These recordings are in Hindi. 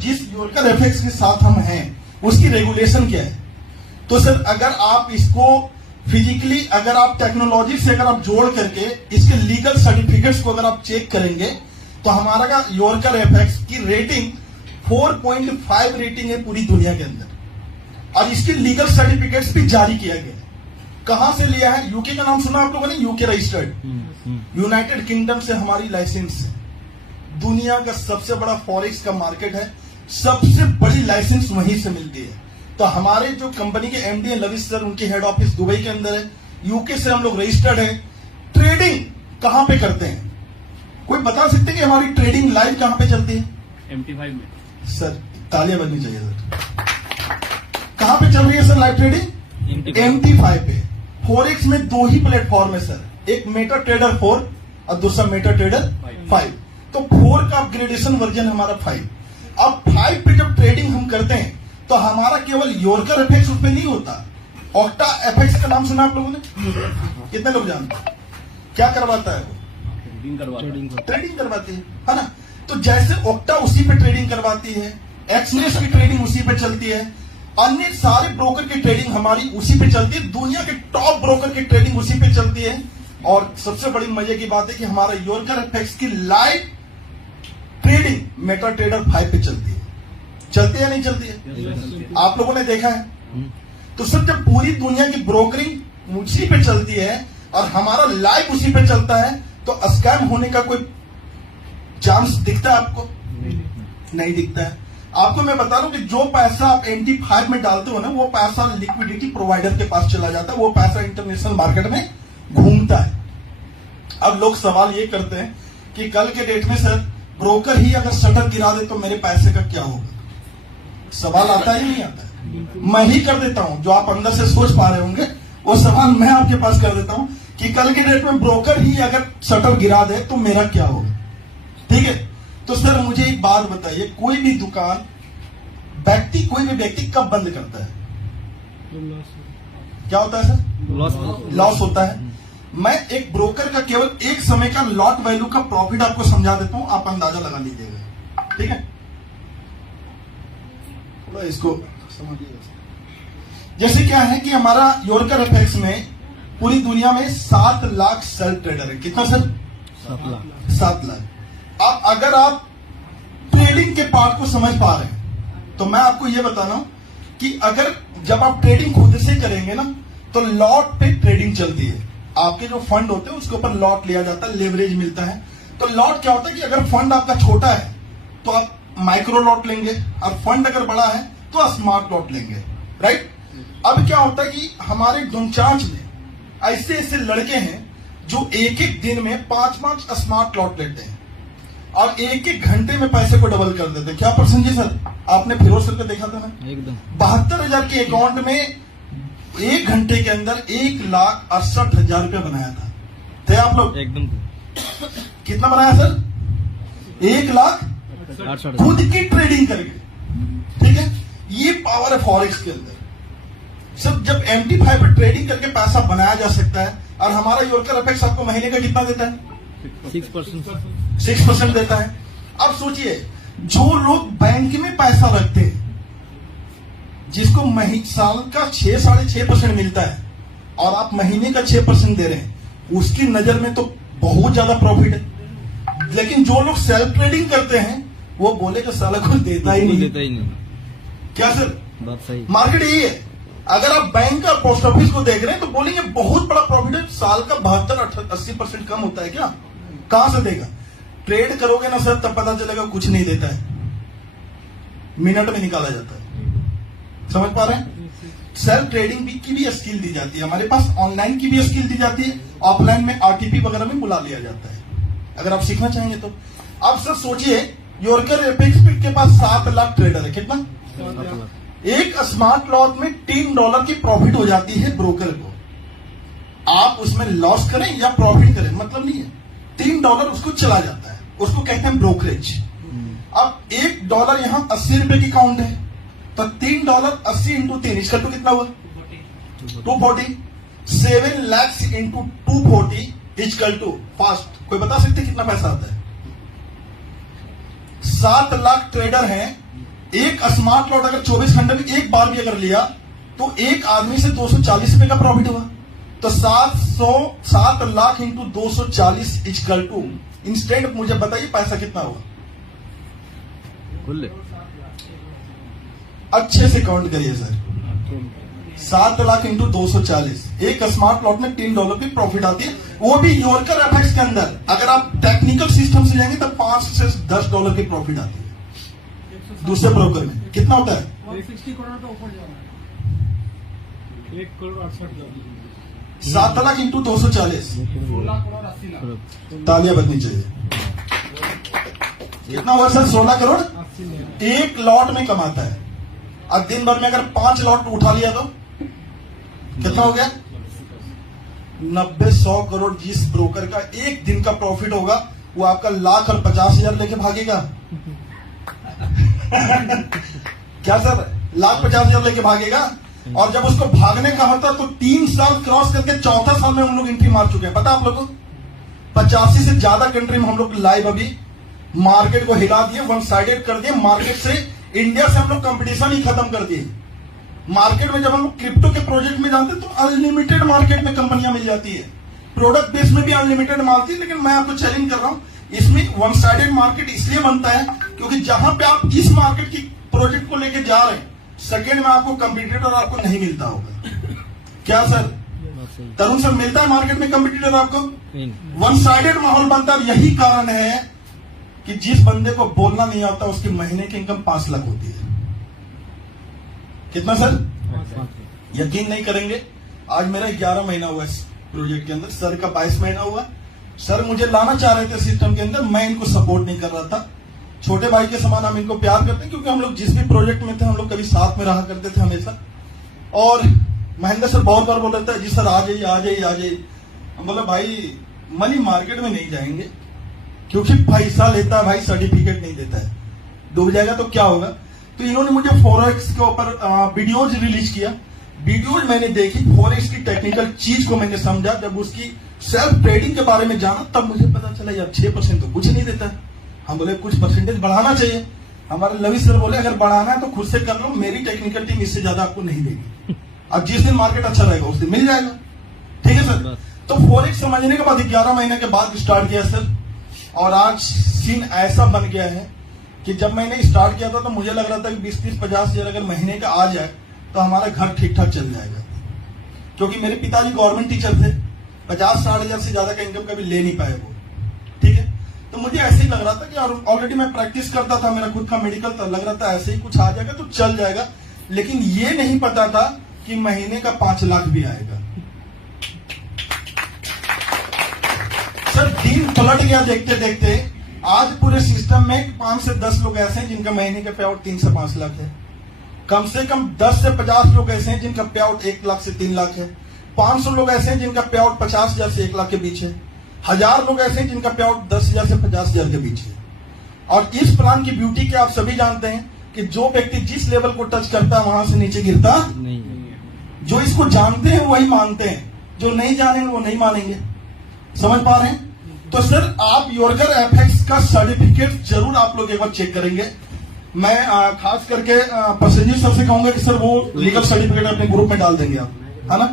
जिस योरकर एफएक्स के साथ हम हैं उसकी रेगुलेशन क्या है? तो सर अगर आप इसको फिजिकली, अगर आप टेक्नोलॉजी से अगर आप जोड़ करके इसके लीगल सर्टिफिकेट्स को अगर आप चेक करेंगे तो हमारा का योरकर एफएक्स की रेटिंग 4.5 रेटिंग है पूरी दुनिया के अंदर, और इसके लीगल सर्टिफिकेट्स भी जारी किया गया है। कहां से लिया है? यूके का नाम सुना आप लोगों ने? यूके रजिस्टर्ड, यूनाइटेड किंगडम से हमारी लाइसेंस है। दुनिया का सबसे बड़ा फॉरेक्स का मार्केट है, सबसे बड़ी लाइसेंस वहीं से मिलती है। तो हमारे जो कंपनी के एमडी लविश सर, उनकी हेड ऑफिस दुबई के अंदर है, यूके से हम लोग रजिस्टर्ड है। ट्रेडिंग कहां पे करते हैं? कोई बता सकते हैं कि हमारी ट्रेडिंग लाइव कहां पे चलती है? MT5 में। सर तालियां बजनी चाहिए सर। कहां पे चल रही है सर लाइव ट्रेडिंग? MT5 पे। फॉरेक्स में दो ही प्लेटफॉर्म है सर, एक मेटा ट्रेडर 4 और दूसरा मेटा ट्रेडर 5। तो 4 का अपग्रेडेशन वर्जन हमारा 5। अब 5 पे जब ट्रेडिंग हम करते हैं तो हमारा केवल योरकर एफएक्स उसमें नहीं होता, ऑक्टा एफएक्स का नाम सुना आप लोगों ने? कितने लोग जानते हैं? क्या करवाता है वो? ट्रेडिंग करवाती है ना? तो जैसे ऑक्टा उसी पे ट्रेडिंग करवाती है, एक्सनेस की ट्रेडिंग उसी पे चलती है, अन्य सारे ब्रोकर की ट्रेडिंग हमारी उसी पे चलती है, दुनिया के टॉप ब्रोकर की ट्रेडिंग उसी पे चलती है। और सबसे बड़ी मजे की बात है कि हमारा योरकर एफएक्स की लाइव ट्रेडिंग मेटा ट्रेडर 5 पे चलती है। चलती है नहीं चलती है? आप लोगों ने देखा है। तो सर जब पूरी दुनिया की ब्रोकरिंग उसी पे चलती है और हमारा लाइव उसी पे चलता है तो स्कैम होने का कोई चांस दिखता है आपको? नहीं दिखता है। आपको मैं बता रहा हूं कि जो पैसा आप MT5 में डालते हो ना, वो पैसा लिक्विडिटी प्रोवाइडर के पास चला जाता है, वो पैसा इंटरनेशनल मार्केट में घूमता है। अब लोग सवाल ये करते हैं कि कल के डेट में सर ब्रोकर ही अगर शटर गिरा दे तो मेरे पैसे का क्या होगा? सवाल आता ही नहीं आता है। मैं ही कर देता हूं, जो आप अंदर से सोच पा रहे होंगे वो सवाल मैं आपके पास कर देता हूं कि कल के डेट में ब्रोकर ही अगर शटर गिरा दे तो मेरा क्या होगा? ठीक है। तो सर मुझे एक बात बताइए, कोई भी दुकान कोई भी व्यक्ति कब बंद करता है? क्या होता है सर? लॉस होता है। मैं एक ब्रोकर का केवल एक समय का लॉट वैल्यू का प्रॉफिट आपको समझा देता हूं, आप अंदाजा लगा लीजिएगा। ठीक है, थोड़ा इसको समझिएगा। जैसे क्या है कि हमारा योरकर एफएक्स में पूरी दुनिया में 7 लाख सेल्फ ट्रेडर है। कितना सर? 7 लाख। अब अगर आप ट्रेडिंग के पार्ट को समझ पा रहे हैं तो मैं आपको यह बता रहा हूं कि अगर जब आप ट्रेडिंग खुद से करेंगे ना तो लॉट पे ट्रेडिंग चलती है। आपके जो फंड होते हैं उसके ऊपर लॉट लिया जाता है, लेवरेज मिलता है। तो लॉट क्या होता है कि अगर फंड आपका छोटा है तो आप माइक्रो लॉट लेंगे, और फंड अगर बड़ा है तो आप स्मार्ट लॉट लेंगे। राइट। अब क्या होता है कि हमारे डोनचार्ज में ऐसे ऐसे लड़के हैं जो एक एक दिन में 5-5 स्मार्ट लॉट लेते हैं और एक एक घंटे में पैसे को डबल कर देते हैं। क्या परसेंट जी सर? आपने फिरोज सर को देखा था ना, एकदम 72,000 के अकाउंट में 1 घंटे के अंदर 1,68,000 रुपया बनाया था। थे आप लोग? एकदम। कितना बनाया सर? 1,68,000 खुद की ट्रेडिंग करके। ठीक है, ये पावर है फॉरेक्स के अंदर। सब जब MT5 पर ट्रेडिंग करके पैसा बनाया जा सकता है, और हमारा योरकर एफएक्स आपको महीने का कितना देता है? 6% देता है। अब सोचिए, जो लोग बैंक में पैसा रखते हैं जिसको साल का 6-6.5% मिलता है और आप महीने का 6% दे रहे हैं, उसकी नजर में तो बहुत ज्यादा प्रॉफिट है। लेकिन जो लोग सेल्फ ट्रेडिंग करते हैं वो बोले कि साला कुछ देता ही नहीं। क्या सर? बात सही। मार्केट यही है। अगर आप बैंक का पोस्ट ऑफिस को देख रहे हैं तो बोलेंगे बहुत बड़ा प्रॉफिट है, साल का 72-80% कम होता है। क्या? कहां से देगा? ट्रेड करोगे ना सर तब पता चलेगा कुछ नहीं देता है, मिनट में निकाला जाता है। समझ पा रहे हैं? सेल्फ ट्रेडिंग की भी स्किल दी जाती है हमारे पास, ऑनलाइन की भी स्किल दी जाती है, ऑफलाइन में RTP वगैरह में बुला लिया जाता है अगर आप सीखना चाहेंगे तो। अब सर सोचिए, योरकर एफएक्स के पास 7 लाख ट्रेडर है। कितना? एक स्मार्ट लॉट में $3 की प्रॉफिट हो जाती है ब्रोकर को। आप उसमें लॉस करें या प्रॉफिट करें मतलब नहीं है, $3 उसको चला जाता है, उसको कहते हैं ब्रोकरेज। अब $1 यहां 80 रुपए की काउंट है, तो $3 80 इंटू 3 इसका तो कितना हुआ? 240। 7 lakhs into 240 equal to fast, कोई बता सकते कितना पैसा आता है? 7 लाख ट्रेडर हैं, एक स्मार्ट लॉट अगर 24 घंटे में एक बार भी अगर लिया तो एक आदमी से 240 रुपए का प्रॉफिट हुआ। तो 7 lakh into 240 equal to instant, मुझे बताइए पैसा कितना होगा? अच्छे से काउंट करिए सर। 7 लाख इंटू 240, एक स्मार्ट लॉट में $3 की प्रॉफिट आती है, वो भी योरकर एफएक्स के अंदर। अगर आप टेक्निकल सिस्टम से जाएंगे तो $5 से $10 की प्रॉफिट आती है। दूसरे ब्रोकर में कितना होता है? 160 करोड़ तो ऊपर जाओ, 1 करोड़ 68 लाख। 7 लाख इंटू 240, 16 करोड़ 80 लाख। तालियां बजनी चाहिए। कितना हुआ सर? 16 करोड़ 80 लाख एक लॉट में कमाता है। अब दिन भर में अगर 5 लॉट उठा लिया तो कितना हो गया? 90-100 करोड़। जिस ब्रोकर का एक दिन का प्रॉफिट होगा वो आपका लाख और 50,000 लेके भागेगा। क्या सर? लाख 50,000 लेके भागेगा। और जब उसको भागने का होता तो 3 साल क्रॉस करके 4था साल में हम लोग एंट्री मार चुके हैं। पता आप लोग को 85 से ज्यादा कंट्री में हम लोग लाइव अभी मार्केट को हिला दिए, वन साइडेड कर दिए। मार्केट से, इंडिया से हम लोग कंपटीशन ही खत्म कर दिए। मार्केट में जब हम लोग क्रिप्टो के प्रोजेक्ट में जानते तो अनलिमिटेड मार्केट में कंपनियां मिल जाती है, प्रोडक्ट बेस में भी अनलिमिटेड मारती है। लेकिन मैं आपको चैलेंज कर रहा हूं, इसमें वन साइडेड मार्केट इसलिए बनता है क्योंकि जहां पे आप इस मार्केट की प्रोजेक्ट को लेके जा रहे हैं, सेकेंड में आपको कंपटीटर आपको नहीं मिलता होगा। क्या सर? तरुण सर, मिलता है मार्केट में कंपटीटर आपको? वन साइडेड माहौल बनता है। यही कारण है कि जिस बंदे को बोलना नहीं आता उसकी महीने की इनकम 5 लाख होती है। कितना सर? यकीन नहीं करेंगे, आज मेरा 11 महीना हुआ इस प्रोजेक्ट के अंदर, सर का 22 महीना हुआ। सर मुझे लाना चाह रहे थे सिस्टम के अंदर, मैं इनको सपोर्ट नहीं कर रहा था। छोटे भाई के समान हम इनको प्यार करते हैं क्योंकि हम लोग जिस भी प्रोजेक्ट में थे हम लोग कभी साथ में रहा करते थे हमेशा। और महेंद्र सर बहुत बार बोल रहे थे, जी सर आ जाइए आ जाइए आ जाइए। हम बोला भाई मनी मार्केट में नहीं जाएंगे क्योंकि पैसा लेता है भाई, सर्टिफिकेट नहीं देता है। डूब जाएगा तो क्या होगा? तो इन्होंने मुझे फॉरेक्स के ऊपर वीडियोज रिलीज किया। वीडियोज मैंने देखी, फॉरेक्स की टेक्निकल चीज को मैंने समझा। जब उसकी सेल्फ ट्रेडिंग के बारे में जाना तब मुझे पता चला यार 6% तो कुछ नहीं देता है। हम बोले कुछ परसेंटेज बढ़ाना चाहिए। हमारे लवी सर बोले अगर बढ़ाना है तो खुद से कर लो, मेरी टेक्निकल टीम इससे ज्यादा आपको नहीं देगी। अब जिस दिन मार्केट अच्छा रहेगा उस दिन मिल जाएगा। ठीक है सर? तो फॉरेक्स समझने के बाद 11 महीने के बाद स्टार्ट किया सर, और आज सीन ऐसा बन गया है कि जब मैंने स्टार्ट किया था तो मुझे लग रहा था कि 20-30-50 हजार अगर महीने का आ जाए तो हमारा घर ठीक ठाक चल जाएगा। क्योंकि मेरे पिताजी गवर्नमेंट टीचर थे, 50-60 हजार से ज्यादा का इनकम कभी ले नहीं पाए वो। ठीक है? तो मुझे ऐसे ही लग रहा था कि ऑलरेडी मैं प्रैक्टिस करता था, मेरा खुद का मेडिकल था, लग रहा था ऐसे ही कुछ आ जाएगा तो चल जाएगा। लेकिन ये नहीं पता था कि महीने का 5 लाख भी आएगा। सर दिन पलट गया देखते देखते। आज पूरे सिस्टम में 5 से 10 लोग ऐसे हैं जिनका महीने का पे आउट 3 से 5 लाख है। कम से कम 10 से 50 लोग ऐसे हैं जिनका पे आउट 1 लाख से 3 लाख है। 500 लोग ऐसे हैं जिनका पे आउट 50,000 से 1 लाख के बीच है। 1000 लोग ऐसे हैं जिनका पे आउट 10,000 से 50,000 के बीच है। और इस प्लान की ब्यूटी क्या आप सभी जानते हैं कि जो व्यक्ति जिस लेवल को टच करता है वहां से नीचे गिरता नहीं। जो इसको जानते हैं वही मानते हैं, जो नहीं जाने वो नहीं मानेंगे। समझ पा रहे हैं? तो सर आप योरकर एफएक्स का सर्टिफिकेट जरूर आप लोग एक बार चेक करेंगे। मैं खास करके प्रसेंजीव सर से कहूंगा कि सर वो लीगल सर्टिफिकेट अपने ग्रुप में डाल देंगे आप, है ना?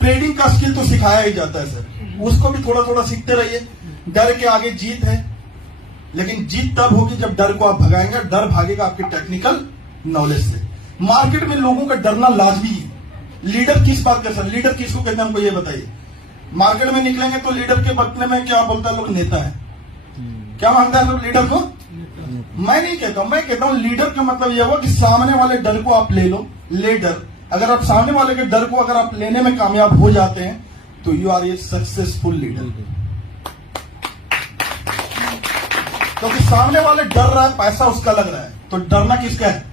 ट्रेडिंग का स्किल तो सिखाया ही जाता है सर, उसको भी थोड़ा थोड़ा सीखते रहिए। डर के आगे जीत है, लेकिन जीत तब होगी जब डर को आप भगाएंगे। डर भागेगा आपके टेक्निकल नॉलेज से। मार्केट में लोगों का डरना लाजमी है। लीडर किस बात का सर? लीडर किसको कहते हैं हमको ये बताइए। मार्केट में निकलेंगे तो लीडर के बदले में क्या बोलता है लोग? नेता है। क्या मानता है लोग लीडर को? मैं नहीं कहता हूं, मैं कहता हूं लीडर का मतलब यह हुआ कि सामने वाले डर को आप ले लो। लीडर, अगर आप सामने वाले के डर को अगर आप लेने में कामयाब हो जाते हैं तो you are a successful leader. क्योंकि सामने वाले डर रहा है, पैसा उसका लग रहा है, तो डरना किसका है?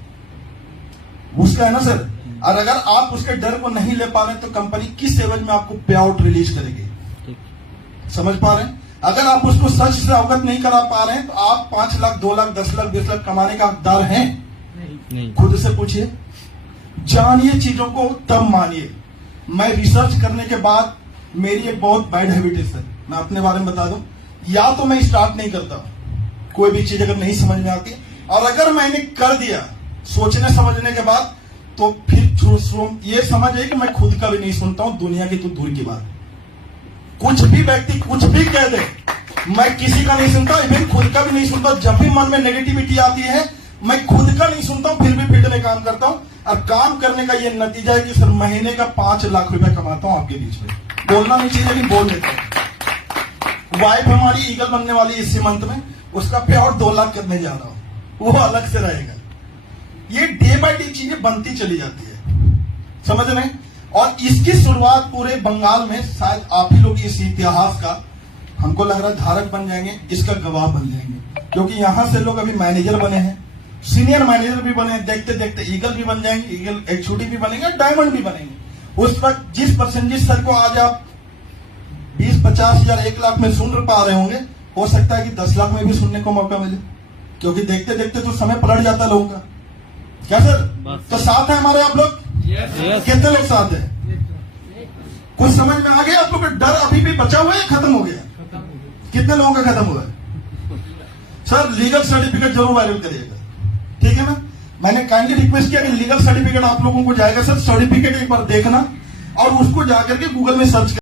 उसका है ना सर। और अगर आप उसके डर को नहीं ले पा रहे तो कंपनी किस एवज में आपको पे आउट रिलीज करेगी? समझ पा रहे हैं? अगर आप उसको सच से अवगत नहीं करा पा रहे हैं तो आप 5 लाख, 2 लाख, 10 लाख, 20 लाख कमाने का हकदार हैं? नहीं। खुद से पूछिए, जानिए चीजों को तब मानिए। मैं रिसर्च करने के बाद मेरी एक बहुत बैड हैबिट है सर, मैं अपने बारे में बता दूं। या तो मैं स्टार्ट नहीं करता कोई भी चीज अगर नहीं समझ में आती, और अगर मैंने कर दिया सोचने समझने के बाद तो फिर ये समझ है कि मैं खुद का भी नहीं सुनता हूं, दुनिया की तो दूर की बात। कुछ भी व्यक्ति कुछ भी कह दे, मैं किसी का नहीं सुनता, इवन खुद का भी नहीं सुनता। जब भी मन में नेगेटिविटी आती है, मैं खुद का नहीं सुनता हूं, फिर भी फील्ड में काम करता हूं। और काम करने का ये नतीजा है कि सर महीने का 5 लाख रुपए कमाता हूं आपके बीच में। बोलना नहीं चाहिए लेकिन बोल देता हूं। वाइफ हमारी ईगल बनने वाली इसी मंथ में, उसका पे और 2 लाख करने जा रहा हूं, वो अलग से रहेगा। ये डे बाय डे चीजें बनती चली जाती है, समझ रहे हैं। और इसकी शुरुआत पूरे बंगाल में शायद आप ही लोग इस इतिहास का, हमको लग रहा है, धारक बन जाएंगे, इसका गवाह बन जाएंगे। क्योंकि यहां से लोग अभी मैनेजर बने हैं, सीनियर मैनेजर भी बने, देखते देखते ईगल भी बन जाएंगे, ईगल एक्सक्यूटिव भी बनेंगे, डायमंड भी बनेंगे। उस वक्त जिस परसेंटेज सर को आज आप 20-50 हजार 1 लाख में सुन पा रहे होंगे, हो सकता है कि 10 लाख में भी सुनने को मौका मिले। क्योंकि देखते देखते तो समय पलट जाता लोगों का। क्या सर? तो साथ है हमारे आप लोग? कितने लोग साथ हैं? कुछ समझ में आ गया? आप लोग का डर अभी भी बचा हुआ है, खत्म हो गया? कितने लोगों का खत्म हुआ है? सर लीगल सर्टिफिकेट जरूर वायरल करिएगा, ठीक है ना। मैंने काइंडली रिक्वेस्ट किया कि लीगल सर्टिफिकेट आप लोगों को जाएगा सर, सर्टिफिकेट एक बार देखना और उसको जाकर के गूगल में सर्च